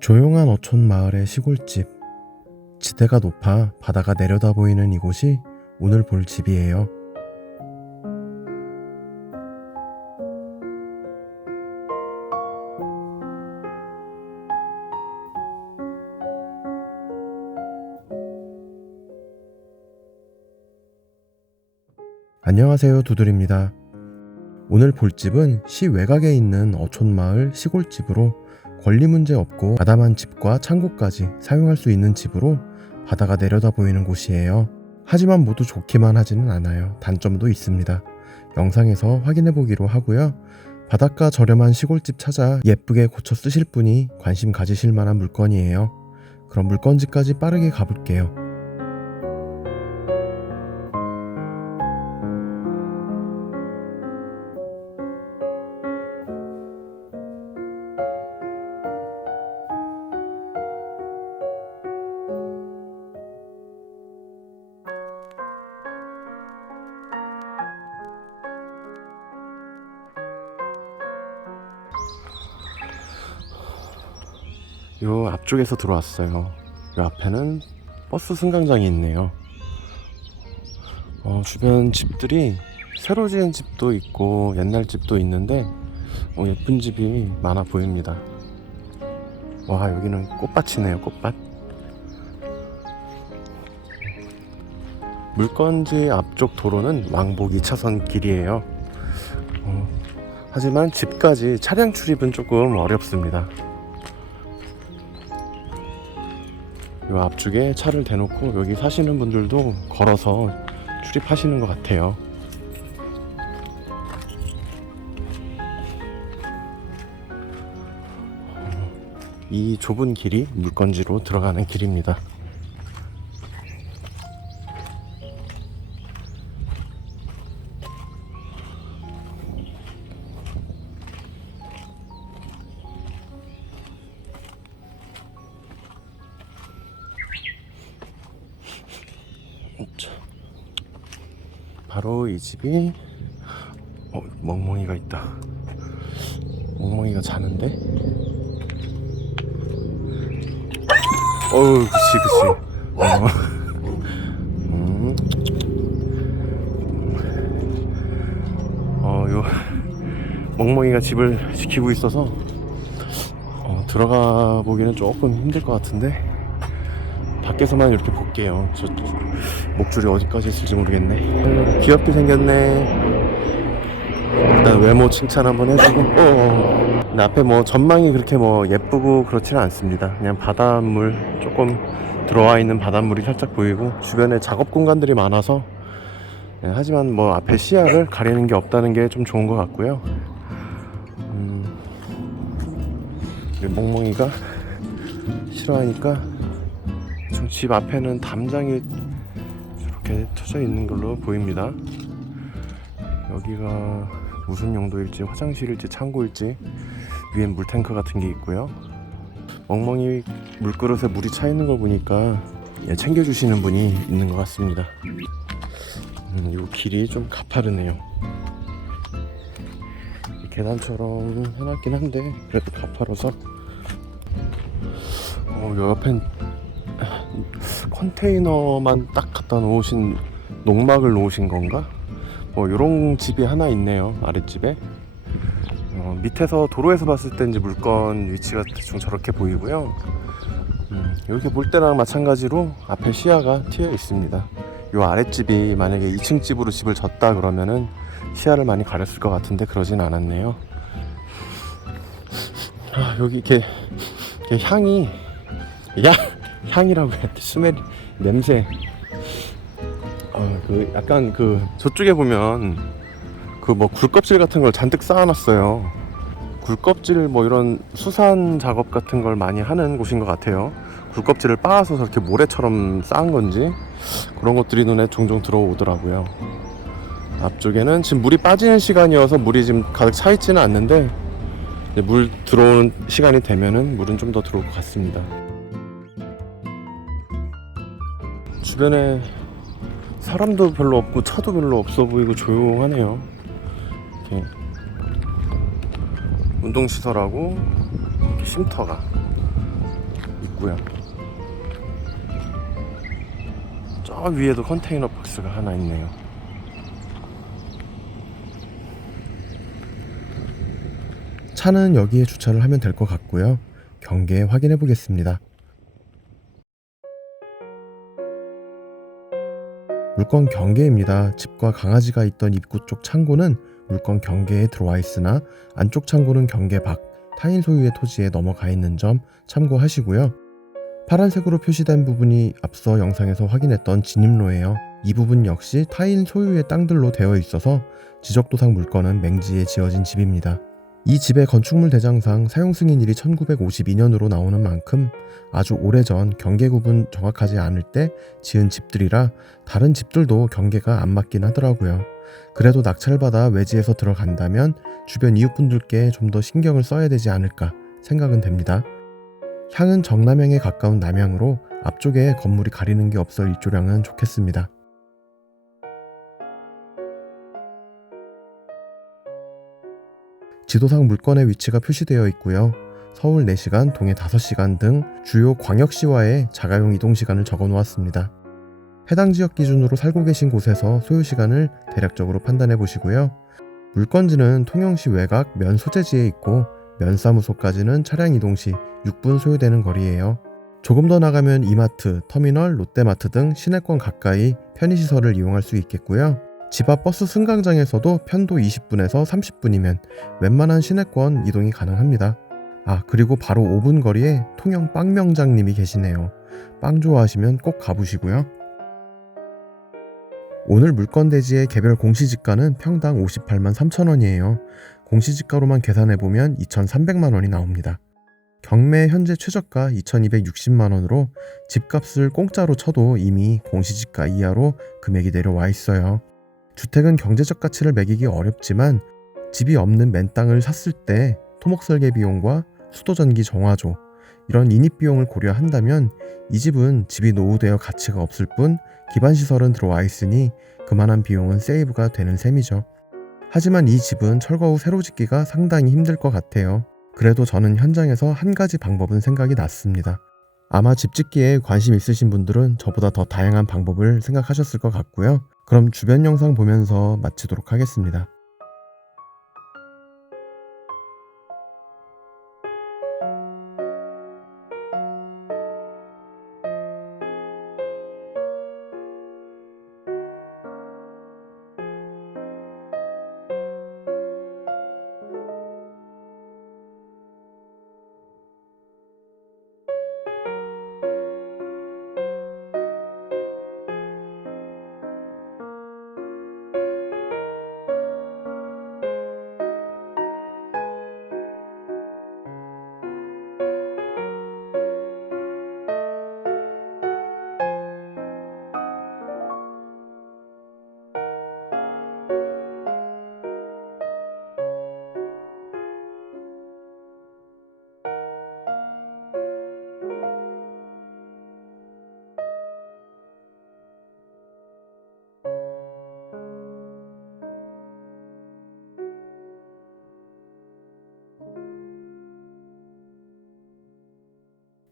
조용한 어촌 마을의 시골집. 지대가 높아 바다가 내려다 보이는 이곳이 오늘 볼 집이에요. 안녕하세요. 두들입니다. 오늘 볼 집은 시 외곽에 있는 어촌 마을 시골집으로 권리 문제 없고 아담한 집과 창고까지 사용할 수 있는 집으로 바다가 내려다 보이는 곳이에요. 하지만 모두 좋기만 하지는 않아요. 단점도 있습니다. 영상에서 확인해 보기로 하고요. 바닷가 저렴한 시골집 찾아 예쁘게 고쳐 쓰실 분이 관심 가지실 만한 물건이에요. 그럼 물건지까지 빠르게 가볼게요. 요 앞쪽에서 들어왔어요. 요 앞에는 버스 승강장이 있네요. 어, 주변 집들이 새로 지은 집도 있고 옛날 집도 있는데 어, 예쁜 집이 많아 보입니다. 와 여기는 꽃밭이네요 꽃밭. 물건지 앞쪽 도로는 왕복 2차선 길이에요. 어, 하지만 집까지 차량 출입은 조금 어렵습니다. 요 앞쪽에 차를 대놓고 여기 사시는 분들도 걸어서 출입하시는 것 같아요. 이 좁은 길이 물건지로 들어가는 길입니다. 바로 이 집이 어, 멍멍이가 있다. 멍멍이가 자는데? 어우, 그치, 그치. 어. 음. 어, 요 멍멍이가 집을 지키고 있어서 어, 들어가 보기는 조금 힘들 것 같은데 밖에서만 이렇게 볼게요. 저 목줄이 어디까지 있을지 모르겠네. 귀엽게 생겼네. 일단 외모 칭찬 한번 해주고. 어. 근데 앞에 뭐 전망이 그렇게 뭐 예쁘고 그렇지는 않습니다. 그냥 바닷물 조금 들어와 있는 바닷물이 살짝 보이고 주변에 작업 공간들이 많아서 예, 하지만 뭐 앞에 시야를 가리는 게 없다는 게 좀 좋은 것 같고요. 음, 이 멍멍이가 싫어하니까 지금 집 앞에는 담장이 이렇게 쳐져 있는 걸로 보입니다. 여기가 무슨 용도일지 화장실일지 창고일지 위엔 물탱크 같은 게 있고요. 멍멍이 물그릇에 물이 차 있는 거 보니까 예, 챙겨주시는 분이 있는 것 같습니다. 음, 이 길이 좀 가파르네요. 계단처럼 해놨긴 한데 그래도 가파라서 어, 요 옆엔 컨테이너만 딱 갖다 놓으신 농막을 놓으신 건가? 뭐 요런 집이 하나 있네요 아랫집에. 어, 밑에서 도로에서 봤을 때 이제 물건 위치가 대충 저렇게 보이고요. 음, 이렇게 볼 때랑 마찬가지로 앞에 시야가 트여 있습니다. 요 아랫집이 만약에 2층 집으로 집을 졌다 그러면은 시야를 많이 가렸을 것 같은데 그러진 않았네요. 아, 여기 이렇게, 이렇게 향이 야 향이라고 해야 돼. 스멜 냄새. 어, 그 약간 그 저쪽에 보면 그 뭐 굴껍질 같은 걸 잔뜩 쌓아놨어요. 굴껍질 뭐 이런 수산 작업 같은 걸 많이 하는 곳인 것 같아요. 굴껍질을 빻아서 저렇게 모래처럼 쌓은 건지 그런 것들이 눈에 종종 들어오더라고요. 앞쪽에는 지금 물이 빠지는 시간이어서 물이 지금 가득 차 있지는 않는데 물 들어오는 시간이 되면은 물은 좀 더 들어올 것 같습니다 주변에 사람도 별로 없고 차도 별로 없어 보이고 조용하네요. 이렇게 운동시설하고 이렇게 쉼터가 있고요. 저 위에도 컨테이너 박스가 하나 있네요. 차는 여기에 주차를 하면 될 것 같고요. 경계 확인해 보겠습니다. 물건 경계입니다. 집과 강아지가 있던 입구 쪽 창고는 물건 경계에 들어와 있으나 안쪽 창고는 경계 밖 타인 소유의 토지에 넘어가 있는 점 참고하시고요. 파란색으로 표시된 부분이 앞서 영상에서 확인했던 진입로예요. 이 부분 역시 타인 소유의 땅들로 되어 있어서 지적도상 물건은 맹지에 지어진 집입니다. 이 집의 건축물 대장상 사용 승인일이 1952년으로 나오는 만큼 아주 오래전 경계 구분 정확하지 않을 때 지은 집들이라 다른 집들도 경계가 안 맞긴 하더라고요. 그래도 낙찰 받아 외지에서 들어간다면 주변 이웃분들께 좀 더 신경을 써야 되지 않을까 생각은 됩니다. 향은 정남향에 가까운 남향으로 앞쪽에 건물이 가리는 게 없어 일조량은 좋겠습니다. 지도상 물건의 위치가 표시되어 있고요. 서울 4시간, 동해 5시간 등 주요 광역시와의 자가용 이동 시간을 적어 놓았습니다. 해당 지역 기준으로 살고 계신 곳에서 소요 시간을 대략적으로 판단해 보시고요. 물건지는 통영시 외곽 면 소재지에 있고 면사무소까지는 차량 이동 시 6분 소요되는 거리예요. 조금 더 나가면 이마트, 터미널, 롯데마트 등 시내권 가까이 편의시설을 이용할 수 있겠고요. 집 앞 버스 승강장에서도 편도 20분에서 30분이면 웬만한 시내권 이동이 가능합니다. 아, 그리고 바로 5분 거리에 통영 빵명장님이 계시네요. 빵 좋아하시면 꼭 가보시고요. 오늘 물건대지의 개별 공시지가는 평당 58만 3천 원이에요. 공시지가로만 계산해보면 2,300만 원이 나옵니다. 경매 현재 최저가 2,260만 원으로 집값을 공짜로 쳐도 이미 공시지가 이하로 금액이 내려와 있어요. 주택은 경제적 가치를 매기기 어렵지만 집이 없는 맨 땅을 샀을 때 토목 설계 비용과 수도 전기 정화조 이런 인입 비용을 고려한다면 이 집은 집이 노후되어 가치가 없을 뿐 기반 시설은 들어와 있으니 그만한 비용은 세이브가 되는 셈이죠. 하지만 이 집은 철거 후 새로 짓기가 상당히 힘들 것 같아요. 그래도 저는 현장에서 한 가지 방법은 생각이 났습니다. 아마 집 짓기에 관심 있으신 분들은 저보다 더 다양한 방법을 생각하셨을 것 같고요. 그럼 주변 영상 보면서 마치도록 하겠습니다.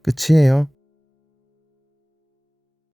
끝이에요.